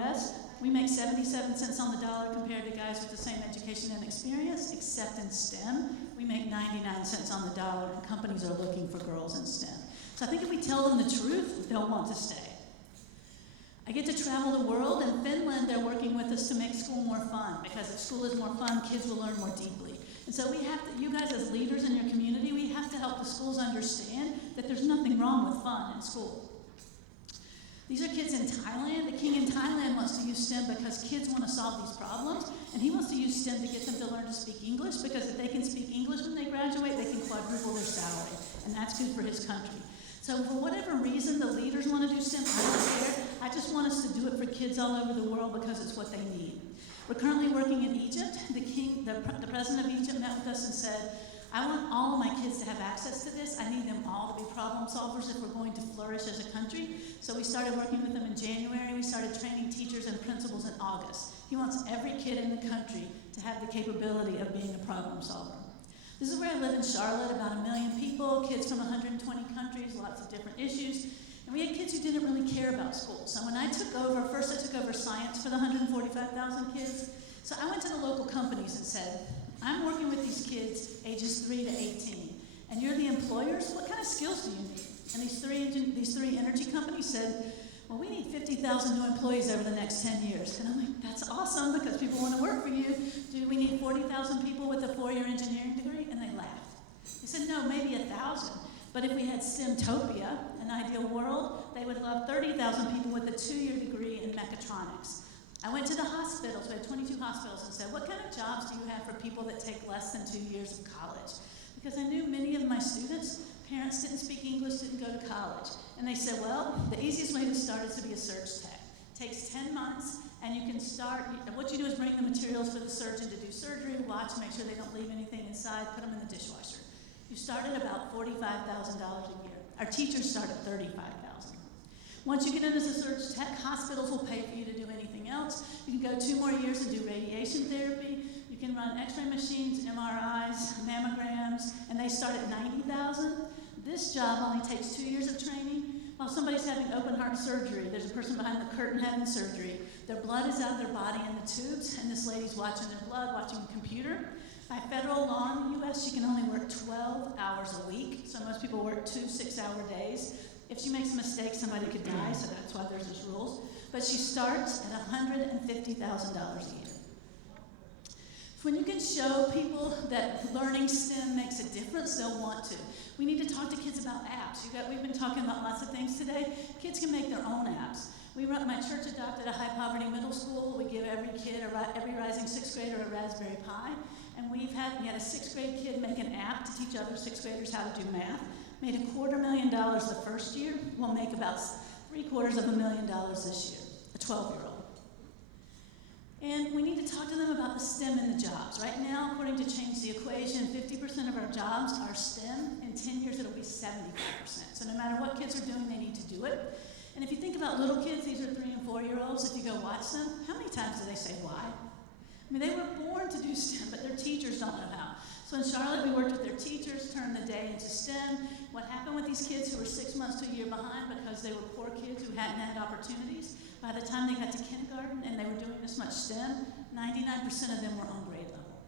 US, we make 77 cents on the dollar compared to guys with the same education and experience, except in STEM, we make 99 cents on the dollar, and companies are looking for girls in STEM. So I think if we tell them the truth, they'll want to stay. I get to travel the world. In Finland, they're working with us to make school more fun, because if school is more fun, kids will learn more deeply. And so we have to, you guys as leaders in your community, we have to help the schools understand that there's nothing wrong with fun in school. These are kids in Thailand. The king in Thailand wants to use STEM because kids want to solve these problems, and he wants to use STEM to get them to learn to speak English, because if they can speak English when they graduate, they can quadruple their salary, and that's good for his country. So for whatever reason the leaders want to do STEM, I don't care. I just want us to do it for kids all over the world because it's what they need. We're currently working in Egypt. The president of Egypt met with us and said, I want all of my kids to have access to this. I need them all to be problem solvers if we're going to flourish as a country. So we started working with them in January. We started training teachers and principals in August. He wants every kid in the country to have the capability of being a problem solver. This is where I live in Charlotte, about 1 million people, kids from 120 countries, lots of different issues. And we had kids who didn't really care about school. So when I took over, first I took over science for the 145,000 kids. So I went to the local companies and said, I'm working with these kids ages 3 to 18, and you're the employers, what kind of skills do you need? And these three energy companies said, well, we need 50,000 new employees over the next 10 years. And I'm like, that's awesome, because people want to work for you. Do we need 40,000 people with a 4-year engineering degree? And they laughed. They said, no, maybe 1,000. But if we had STEMtopia, an ideal world, they would love 30,000 people with a 2-year degree in mechatronics. I went to the hospitals, we had 22 hospitals, and said, what kind of jobs do you have for people that take less than 2 years of college? Because I knew many of my students, parents didn't speak English, didn't go to college. And they said, well, the easiest way to start is to be a surge tech. It takes 10 months, and you can start, what you do is bring the materials for the surgeon to do surgery, watch, make sure they don't leave anything inside, put them in the dishwasher. You start at about $45,000 a year. Our teachers start at $35,000. Once you get in as a surge tech, hospitals will pay for you to do anything else. You can go 2 more years and do radiation therapy. You can run x-ray machines, MRIs, mammograms, and they start at $90,000. This job only takes 2 years of training. While somebody's having open heart surgery, there's a person behind the curtain having surgery. Their blood is out of their body in the tubes, and this lady's watching their blood, watching the computer. By federal law in the US, she can only work 12 hours a week, so most people work 2 6-hour days. If she makes a mistake, somebody could die, so that's why there's these rules. But she starts at $150,000 a year. When you can show people that learning STEM makes a difference, they'll want to. We need to talk to kids about apps. We've been talking about lots of things today. Kids can make their own apps. My church adopted a high-poverty middle school. We give every kid, every rising 6th grader, a Raspberry Pi. And we had a 6th grade kid make an app to teach other 6th graders how to do math. Made $250,000 the first year. We'll make about $750,000 this year, a 12-year-old. And we need to talk to them about the STEM in the jobs. Right now, according to Change the Equation, 50% of our jobs are STEM. In 10 years, it'll be 75%. So no matter what kids are doing, they need to do it. And if you think about little kids, these are 3 and 4-year-olds, if you go watch them, how many times do they say why? I mean, they were born to do STEM, but their teachers don't know how. So in Charlotte, we worked with their teachers, turned the day into STEM. What happened with these kids who were 6 months to a year behind because they were poor kids who hadn't had opportunities, by the time they got to kindergarten and they were doing this much STEM, 99% of them were on grade level.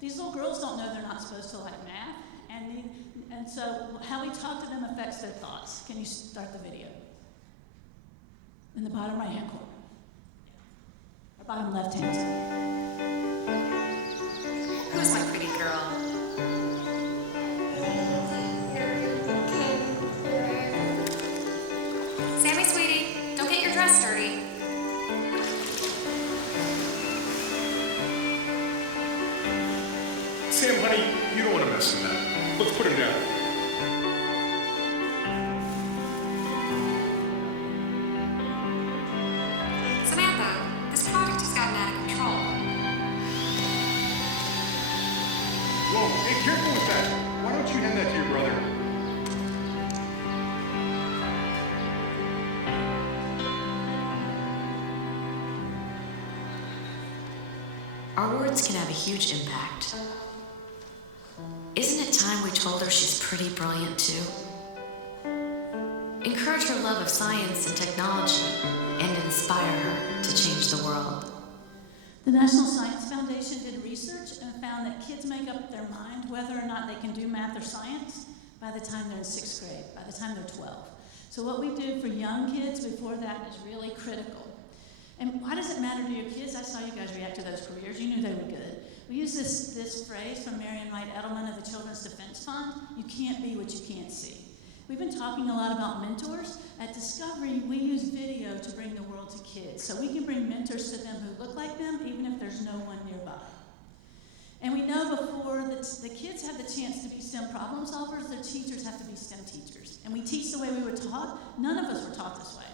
These little girls don't know they're not supposed to like math, and so how we talk to them affects their thoughts. Can you start the video? In the bottom right-hand corner. Or bottom left-hand side. Who's my pretty girl? Sammy, sweetie, don't get your dress dirty. Sam, honey, you don't want to mess with that. Let's put him down. Samantha, this project has gotten out of control. Whoa, hey, careful with that. Why don't you hand that to your brother? Our words can have a huge impact. Isn't it time we told her she's pretty brilliant too? Encourage her love of science and technology and inspire her to change the world. The National Science Foundation did research and found that kids make up their mind whether or not they can do math or science by the time they're in 6th grade, by the time they're 12. So what we do for young kids before that is really critical. And why does it matter to your kids? I saw you guys react to those careers. You knew they were good. We use this phrase from Marian Wright Edelman of the Children's Defense Fund: you can't be what you can't see. We've been talking a lot about mentors. At Discovery, we use video to bring the world to kids. So we can bring mentors to them who look like them, even if there's no one nearby. And we know before that the kids have the chance to be STEM problem solvers, their teachers have to be STEM teachers. And we teach the way we were taught. None of us were taught this way.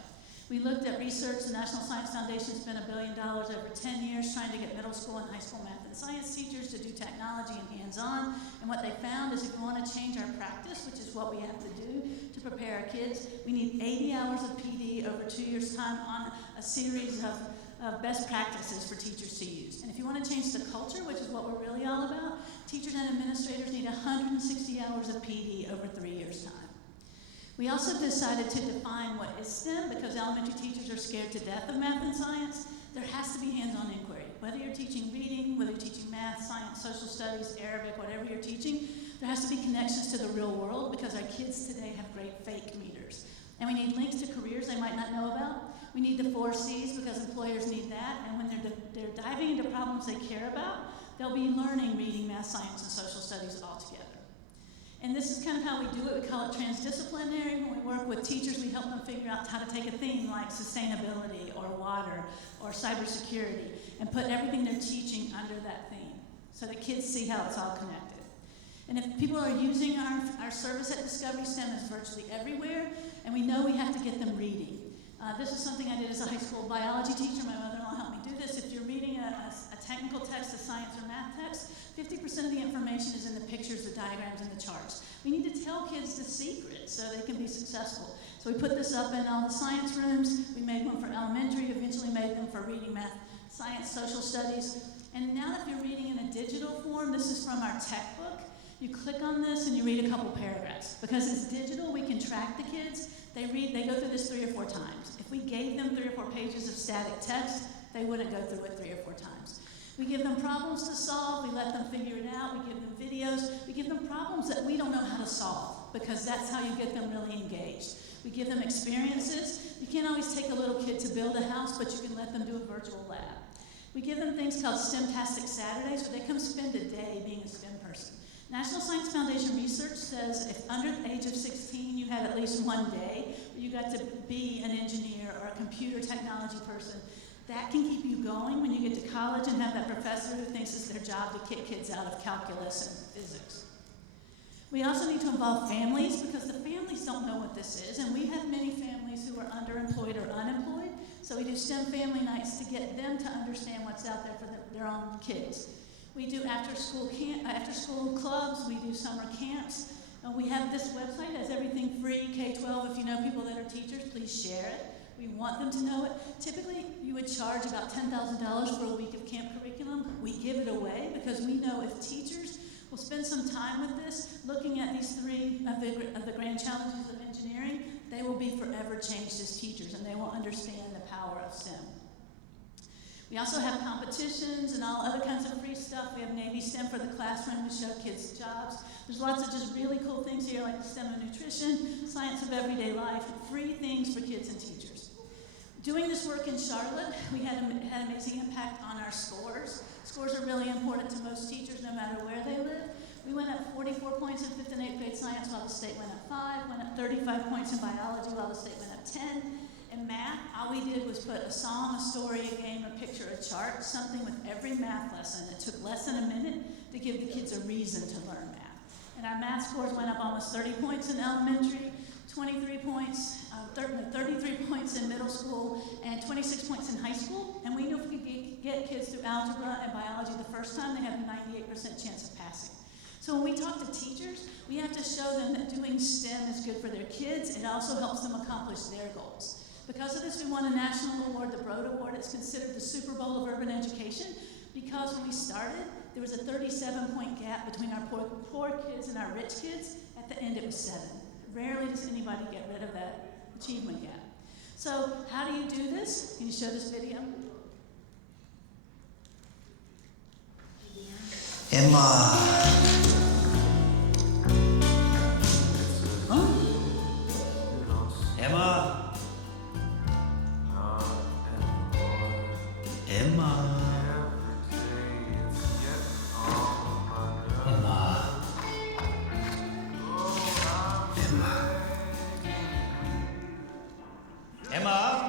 We looked at research. The National Science Foundation spent $1 billion over 10 years trying to get middle school and high school math and science teachers to do technology and hands-on. And what they found is if we want to change our practice, which is what we have to do to prepare our kids, we need 80 hours of PD over 2 years' time on a series of best practices for teachers to use. And if you want to change the culture, which is what we're really all about, teachers and administrators need 160 hours of PD over 3 years' time. We also decided to define what is STEM because elementary teachers are scared to death of math and science. There has to be hands-on inquiry. Whether you're teaching reading, whether you're teaching math, science, social studies, Arabic, whatever you're teaching, there has to be connections to the real world because our kids today have great fake meters. And we need links to careers they might not know about. We need the 4 C's because employers need that. And when they're diving into problems they care about, they'll be learning reading, math, science, and social studies all together. And this is kind of how we do it. We call it transdisciplinary. When we work with teachers, we help them figure out how to take a theme like sustainability or water or cybersecurity and put everything they're teaching under that theme so the kids see how it's all connected. And if people are using our service at Discovery, STEM is virtually everywhere, and we know we have to get them reading. This is something I did as a high school biology teacher. My mother-in-law helped me do this. If you're reading a technical text, a science or math text, 50% of the information is in the pictures, the diagrams, and the charts. We need to tell kids the secret so they can be successful. So we put this up in all the science rooms. We made one for elementary, eventually made them for reading, math, science, social studies. And now that you're reading in a digital form, this is from our tech book. You click on this and you read a couple paragraphs. Because it's digital, we can track the kids. They go through this 3 or 4 times. If we gave them 3 or 4 pages of static text, they wouldn't go through it 3 or 4 times. We give them problems to solve, we let them figure it out, we give them videos, we give them problems that we don't know how to solve, because that's how you get them really engaged. We give them experiences. You can't always take a little kid to build a house, but you can let them do a virtual lab. We give them things called STEMtastic Saturdays, where they come spend a day being a STEM person. National Science Foundation research says if under the age of 16 you had at least one day where you got to be an engineer or a computer technology person, that can keep you going when you get to college and have that professor who thinks it's their job to kick kids out of calculus and physics. We also need to involve families because the families don't know what this is, and we have many families who are underemployed or unemployed, so we do STEM family nights to get them to understand what's out there for their own kids. We do after-school clubs, we do summer camps. We have this website, has everything free, K-12. If you know people that are teachers, please share it. We want them to know it. Typically, you would charge about $10,000 for a week of camp curriculum. We give it away because we know if teachers will spend some time with this, looking at these 3 of the grand challenges of engineering, they will be forever changed as teachers, and they will understand the power of STEM. We also have competitions and all other kinds of free stuff. We have Navy STEM for the classroom to show kids jobs. There's lots of just really cool things here like STEM of nutrition, science of everyday life, free things for kids and teachers. Doing this work in Charlotte, we had an amazing impact on our scores. Scores are really important to most teachers no matter where they live. We went up 44 points in 5th and 8th grade science while the state went up 5, went up 35 points in biology while the state went up 10. In math, all we did was put a song, a story, a game, a picture, a chart, something with every math lesson. It took less than a minute to give the kids a reason to learn math. And our math scores went up almost 30 points in elementary, 33 points in middle school, and 26 points in high school. And we knew if we could get kids through algebra and biology the first time, they have a 98% chance of passing. So when we talk to teachers, we have to show them that doing STEM is good for their kids. It also helps them accomplish their goals. Because of this, we won a national award, the Broad Award. It's considered the Super Bowl of urban education because when we started, there was a 37-point gap between our poor kids and our rich kids. At the end, it was 7. Rarely does anybody get rid of that achievement gap. So how do you do this? Can you show this video? Emma. Huh? Emma. Emma. Emma. Emma. Emma.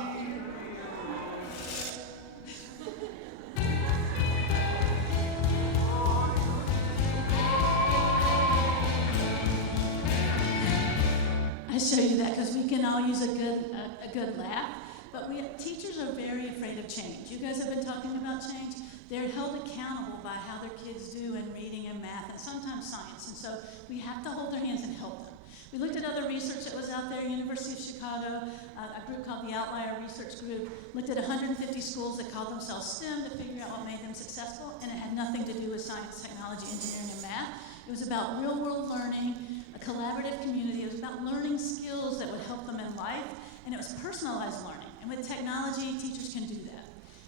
I show you that because we can all use a good laugh, but teachers are very afraid of change. You guys have been talking about change. They're held accountable by how their kids do in reading and math and sometimes science, and so we have to hold their hands and help them. We looked at other research that was out there. University of Chicago, a group called the Outlier Research Group, looked at 150 schools that called themselves STEM to figure out what made them successful, and it had nothing to do with science, technology, engineering, and math. It was about real-world learning, a collaborative community. It was about learning skills that would help them in life, and it was personalized learning. And with technology, teachers can do that.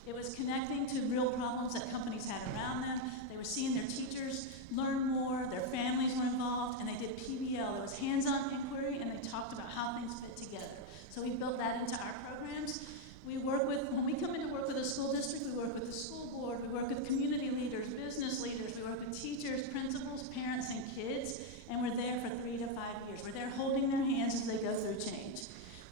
It was connecting to real problems that companies had around them. They were seeing their teachers learn more, their families were involved, and they did PBL. It was hands-on inquiry, and they talked about how things fit together. So we built that into our programs. We work with, when we come in to work with a school district, we work with the school board, we work with community leaders, business leaders, we work with teachers, principals, parents, and kids, and we're there for 3 to 5 years. We're there holding their hands as they go through change.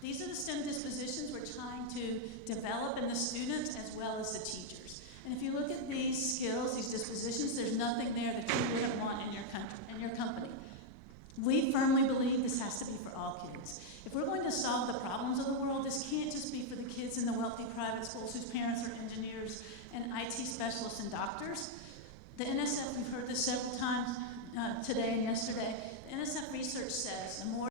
These are the STEM dispositions we're trying to develop in the students as well as the teachers. And if you look at these skills, these dispositions, there's nothing there that you wouldn't want in your country, in your company. We firmly believe this has to be for all kids. If we're going to solve the problems of the world, this can't just be for the kids in the wealthy private schools whose parents are engineers and IT specialists and doctors. The NSF, we've heard this several times today and yesterday, the NSF research says the more